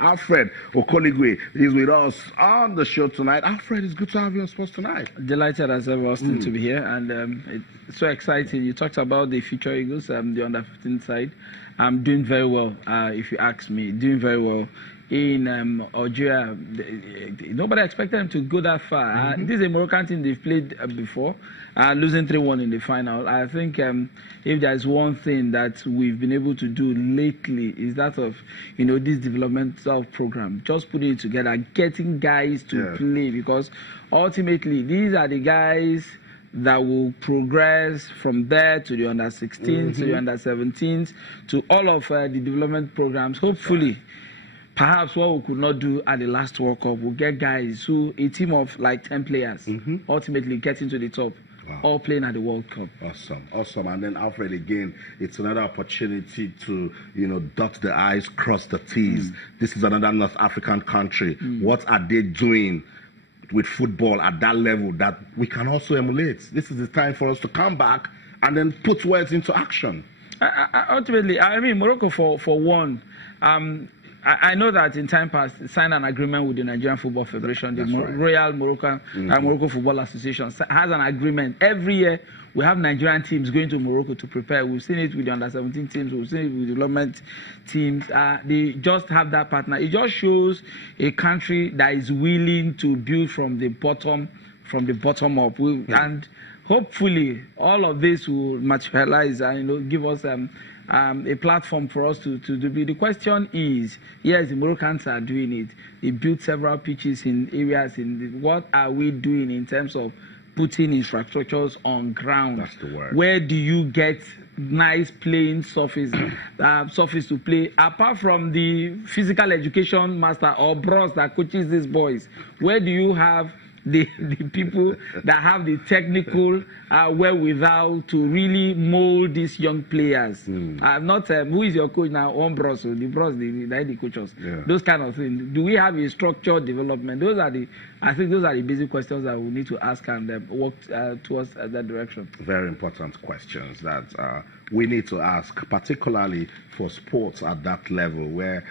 Alfred Okoligwe is with us on the show tonight. Alfred, it's good to have you on Sports Tonight. Delighted as ever, Austin, to be here, and it's so exciting. You talked about the future Eagles, the under-15 side. I'm doing very well, if you ask me. Doing very well. In Algeria, nobody expected them to go that far. This is a Moroccan team they've played before, losing 3-1 in the final. I think if there's one thing that we've been able to do lately is that of, this developmental program, just putting it together, getting guys to play, because ultimately these are the guys that will progress from there to the under-16s, to the under-17s, to all of the development programs, hopefully. Perhaps what we could not do at the last World Cup, we'll get guys who, a team of like 10 players, ultimately getting to the top, all playing at the World Cup. Awesome. And then, Alfred, again, it's another opportunity to, dot the I's, cross the T's. This is another North African country. What are they doing with football at that level that we can also emulate? This is the time for us to come back and then put words into action. Ultimately, I mean, Morocco, for one, I know that in time past, signed an agreement with the Nigerian Football Federation, Royal Morocco Football Association has an agreement. Every year, we have Nigerian teams going to Morocco to prepare. We've seen it with the under-17 teams. We've seen it with development teams. They just have that partner. It just shows a country that is willing to build from the bottom up. And hopefully, all of this will materialize and give us a platform for us to be. The question is, yes, the Moroccans are doing it. They built several pitches in areas. What are we doing in terms of putting infrastructures on ground? That's the word. Where do you get nice playing surface to play? Apart from the physical education master or bros that coaches these boys, where do you have the people that have the technical wherewithal to really mold these young players? I'm not who is your coach now? On bros, so the bros, the coaches, those kind of things. Do we have a structured development? I think those are the basic questions that we need to ask and work towards that direction. Very important questions that we need to ask, particularly for sports at that level, where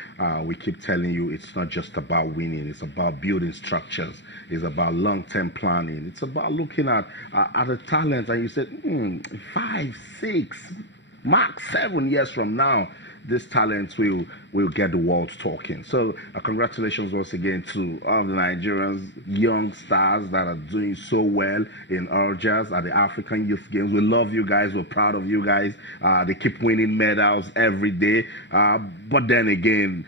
we keep telling you it's not just about winning, it's about building structures, it's about long-term planning, it's about looking at the talent, and you said 5, 6, max 7 years from now, this talent will get the world talking. So congratulations once again to all the Nigerians, young stars that are doing so well in Algiers at the African Youth Games. We love you guys. We're proud of you guys. They keep winning medals every day. But then again,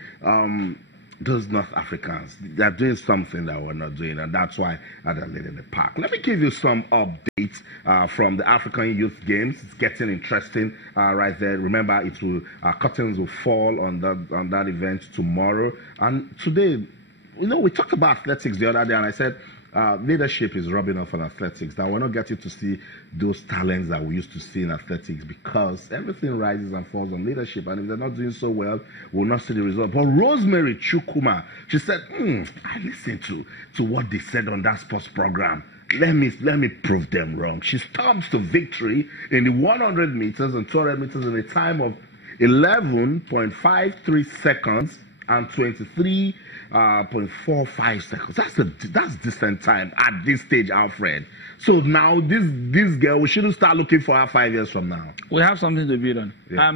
those North Africans, they're doing something that we're not doing, and that's why they're leading the pack. Let me give you some updates from the African Youth Games. It's getting interesting right there. Remember, curtains will fall on that event tomorrow. And today, we talked about athletics the other day, and I said leadership is rubbing off on athletics, that we're not getting to see those talents that we used to see in athletics, because everything rises and falls on leadership, and if they're not doing so well, we'll not see the result. But Rosemary Chukuma, she said, I listened to what they said on that sports program. Let me prove them wrong. She stomps to victory in the 100 meters and 200 meters in a time of 11.53 seconds and 23.45 seconds. That's decent time at this stage, Alfred. So now this girl, we shouldn't start looking for her 5 years from now. We have something to build on.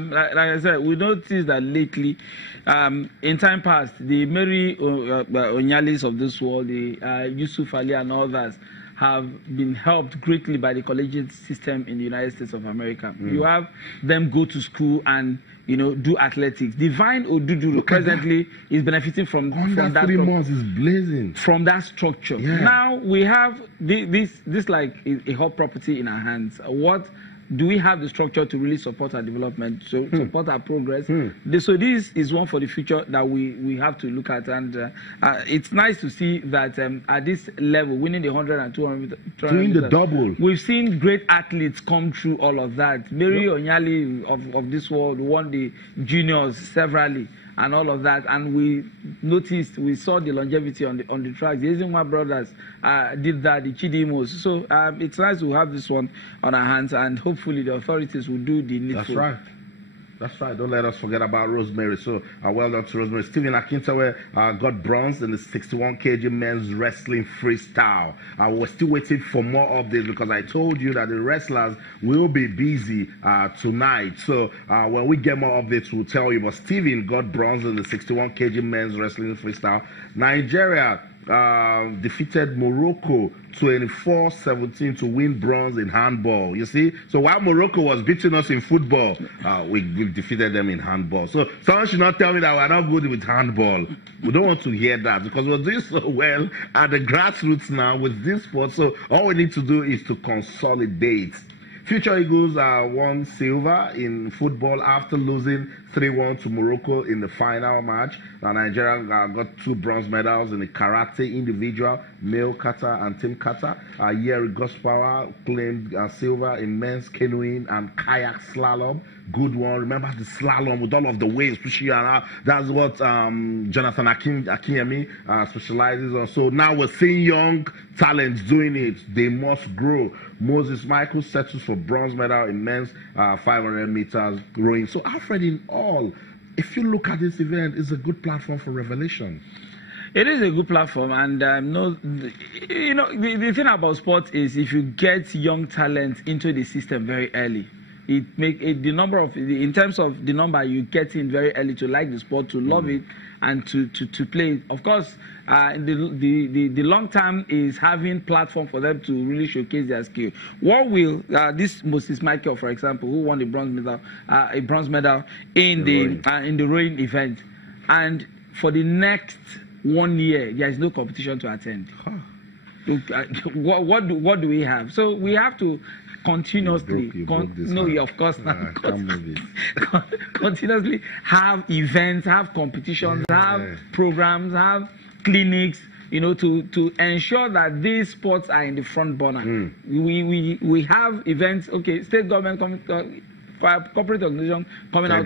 Like I said, we noticed that lately, in time past, the Mary Onyalis of this world, the Yusuf Ali and others, have been helped greatly by the collegiate system in the United States of America. You have them go to school and do athletics. Divine Oduduru presently is benefiting from that. 3 months is blazing from that structure. Now we have this like a hot property in our hands. What do we have the structure to really support our development, to support our progress? So this is one for the future that we have to look at, and it's nice to see that at this level, winning the 100 and 200 doing the double. We've seen great athletes come through all of that. Mary Onyali of this world won the juniors severally and all of that, and we saw the longevity on the tracks. The Ezinwa brothers did that, the Chidimos. So it's nice to have this one on our hands, and hopefully the authorities will do the needful. That's right. That's right. Don't let us forget about Rosemary. So, well done to Rosemary. Stephen Akintewe got bronze in the 61 kg men's wrestling freestyle. We're still waiting for more updates because I told you that the wrestlers will be busy tonight. So, when we get more updates, we'll tell you. But Stephen got bronze in the 61 kg men's wrestling freestyle. Nigeria defeated Morocco 24-17 to win bronze in handball. You see, so while Morocco was beating us in football, we defeated them in handball. So someone should not tell me that we're not good with handball. We don't want to hear that because we're doing so well at the grassroots now with this sport. So all we need to do is to consolidate. Future Eagles won silver in football after losing 3-1 to Morocco in the final match. Nigeria got 2 bronze medals in the karate individual, male kata and team kata. Yeri Gospower claimed silver in men's canoeing and kayak slalom. Good one. Remember the slalom with all of the waves pushing around. That's what Jonathan Akintewe specializes on. So now we're seeing young talents doing it. They must grow. Moses Michael settles for bronze medal in men's 500 meters rowing. So Alfred, in all, if you look at this event, it's a good platform for revelation. It is a good platform, and the thing about sports is if you get young talent into the system very early, it make the number of in terms of the number you get in very early to like the sport, to love it, and to play it. Of course, the long term is having platform for them to really showcase their skill. What will this Moses Michael, for example, who won the bronze medal in the rowing event, and for the next 1 year there is no competition to attend. What do we have? So we have to continuously of course not. Continuously have events, have competitions, have programs, have clinics, to ensure that these sports are in the front burner. We have events, state government corporate organization coming out,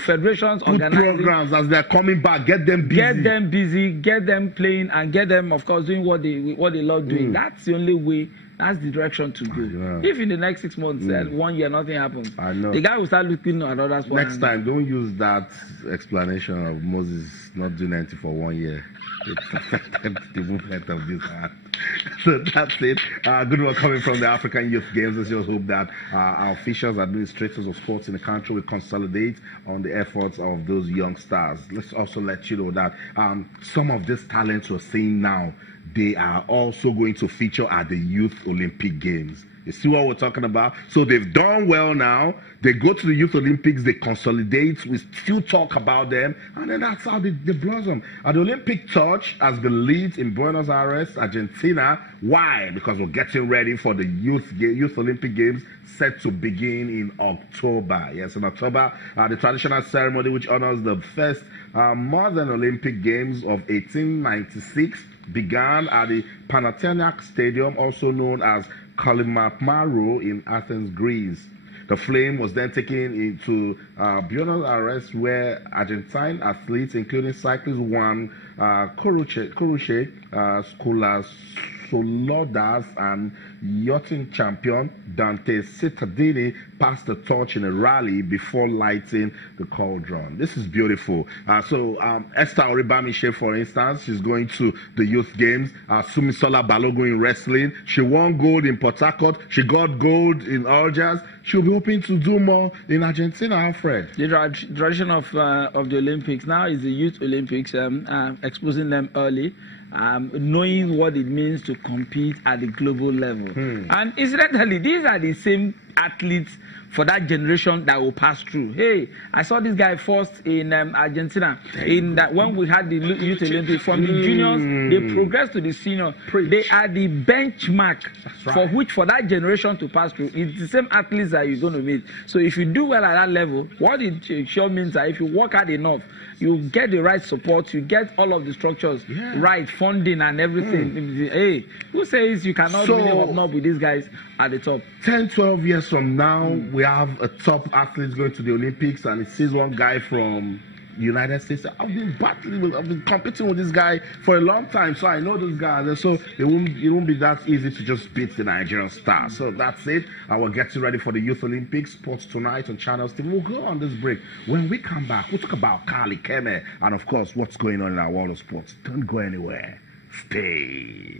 federations organizing programs as they're coming back, get them busy, get them playing, and get them, of course, doing what they love doing. That's the only way. That's the direction to go. If in the next 6 months, 1 year, nothing happens, the guy will start looking at other sports. Next time, don't use that explanation of Moses not doing anything for 1 year. It affected the movement of this hand. So that's it. Good work coming from the African Youth Games. Let's just hope that our officials, administrators of sports in the country will consolidate on the efforts of those young stars. Let's also let you know that some of these talents we're seeing now, they are also going to feature at the Youth Olympic Games. You see what we're talking about? So they've done well now. They go to the Youth Olympics, they consolidate, we still talk about them, and then that's how they blossom. And the Olympic torch has been lit in Buenos Aires, Argentina. Why? Because we're getting ready for the Youth Olympic Games set to begin in October. Yes, in October, the traditional ceremony which honors the first modern Olympic Games of 1896 began at the Panathinaikos Stadium, also known as Kalimapmaru in Athens, Greece. The flame was then taken into Buenos Aires, where Argentine athletes, including cyclist Juan Coruche, Solodas, and yachting champion Dante Cittadini passed the torch in a rally before lighting the cauldron. This is beautiful. So Esther Oribamishe, for instance, she's going to the Youth Games. Sumisola Balogun in wrestling. She won gold in Port Harcourt. She got gold in Algiers. She'll be hoping to do more in Argentina, Alfred. The tradition of the Olympics now is the Youth Olympics, exposing them early. Knowing what it means to compete at the global level. And incidentally, these are the same athletes for that generation that will pass through. Hey, I saw this guy first in Argentina. When we had the Youth Olympics, from the juniors, they progressed to the senior. They are the benchmark for that generation to pass through. It's the same athletes that you're going to meet. So if you do well at that level, what it sure means that if you work hard enough, you get the right support, you get all of the structures right, funding and everything. Hey, who says you cannot really open up with these guys at the top? 10, 12 years from now, we have a top athlete going to the Olympics, and it sees one guy from United States. I've been competing with this guy for a long time, so I know this guy. And so it won't be that easy to just beat the Nigerian star. So that's it. I will get you ready for the Youth Olympics Sports Tonight on Channels TV. We'll go on this break. When we come back, we'll talk about Kali Keme and of course what's going on in our world of sports. Don't go anywhere. Stay.